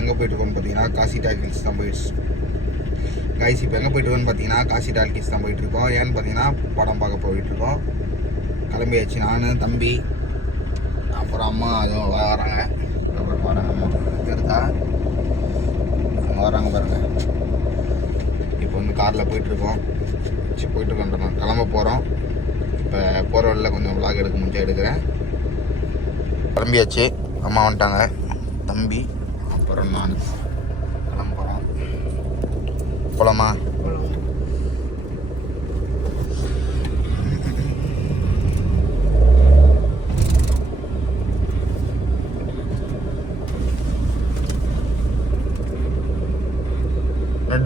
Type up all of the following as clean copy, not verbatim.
எங்கே போயிட்டுருக்கோம்னு பார்த்தீங்கன்னா காசி டால்கிஸ் தான் போயிடுச்சு கைஸ். இப்போ எங்கே போயிட்டுருக்கோன்னு பார்த்தீங்கன்னா காசி டால்கிஸ் தான் போயிட்டுருக்கோம். ஏன்னு பார்த்தீங்கன்னா படம் பார்க்க போயிட்டுருக்கோம். கிளம்பியாச்சு நான், தம்பி, அப்புறம் அம்மா அதுவும் வராங்க. அப்புறம் வராங்க அம்மா தெரிதா அவங்க வராங்க பாருங்க. இப்போ வந்து காரில் போயிட்டுருக்கோம். போயிட்டுருக்கோம், கிளம்ப போகிறோம். இப்போ போகிற வழியில் கொஞ்சம் விளாக் எடுக்க முடிஞ்சா எடுக்கிறேன். கிளம்பியாச்சு, அம்மா வந்துட்டாங்க, தம்பி அப்புறம் நான் கிளம்ப போகிறோம். போகலாமா?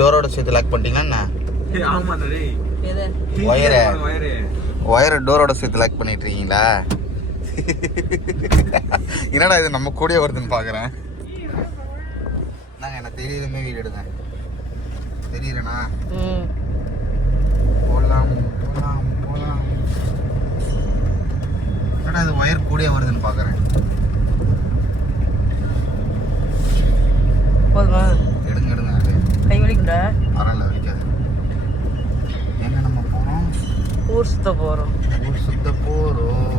டோரோட சேர்த்து லாக் பண்ணிட்டீங்களா? ஒயரை டோரோட சேர்த்து லாக் பண்ணிட்டு இருக்கீங்களா? என்னடா இது நம்ம கூடயே வருதுன்னு பார்க்குறேன். நாங்கள் என்ன தெரியுதுமே வீடு எடுங்க தெரியலண்ணா. போகலாம் போகலாம் போகலாம். என்னடா இது ஒயர் கூடயே வருதுன்னு பார்க்குறேன். போதுமா? எடுங்க எடுங்க. அது கை வலிக்குண்டா? பரவாயில்ல, வலிக்காது. எங்க நம்ம போகிறோம்? ஊர் சுத்த போகிறோம். ஊர் சுத்த போகிறோம்.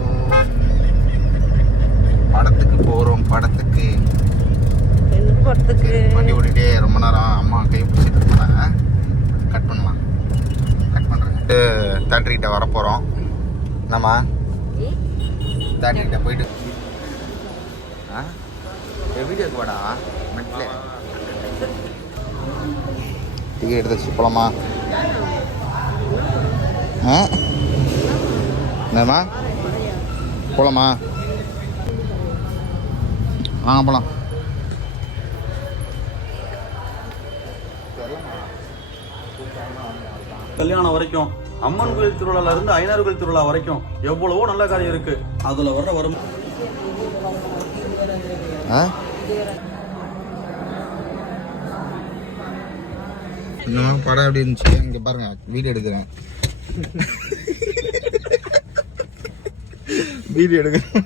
படத்துக்கு போகிறோம். படத்துக்கு எந்த படத்துக்கு? வண்டி ஓடிட்டே ரொம்ப நேரம் அம்மா கை பிடிச்சிட்டு போனாங்க. கட் பண்ணலாம், கட் பண்ணுறேன். தேட்டர்கிட்ட வர போகிறோம். நம்ம தேட்டர்கிட்ட போயிட்டு வீடியோக்கு வாடா மெட்ல டிக்கெட் எடுத்து போகலாமா? என்னம்மா போகலாமா? வாங்க போகலாம். கல்யாணம் வரைக்கும், அம்மன் கோயில் திருவிழால இருந்து ஐநாறு கோயில் திருவிழா வரைக்கும் எவ்வளவோ நல்ல காரியம் இருக்கு. அதுல வரும் இன்னும் படம் எப்படி இருந்துச்சு இங்க பாருங்க. வீடியோ எடுக்கிறேன், வீடியோ எடுக்கிறேன்.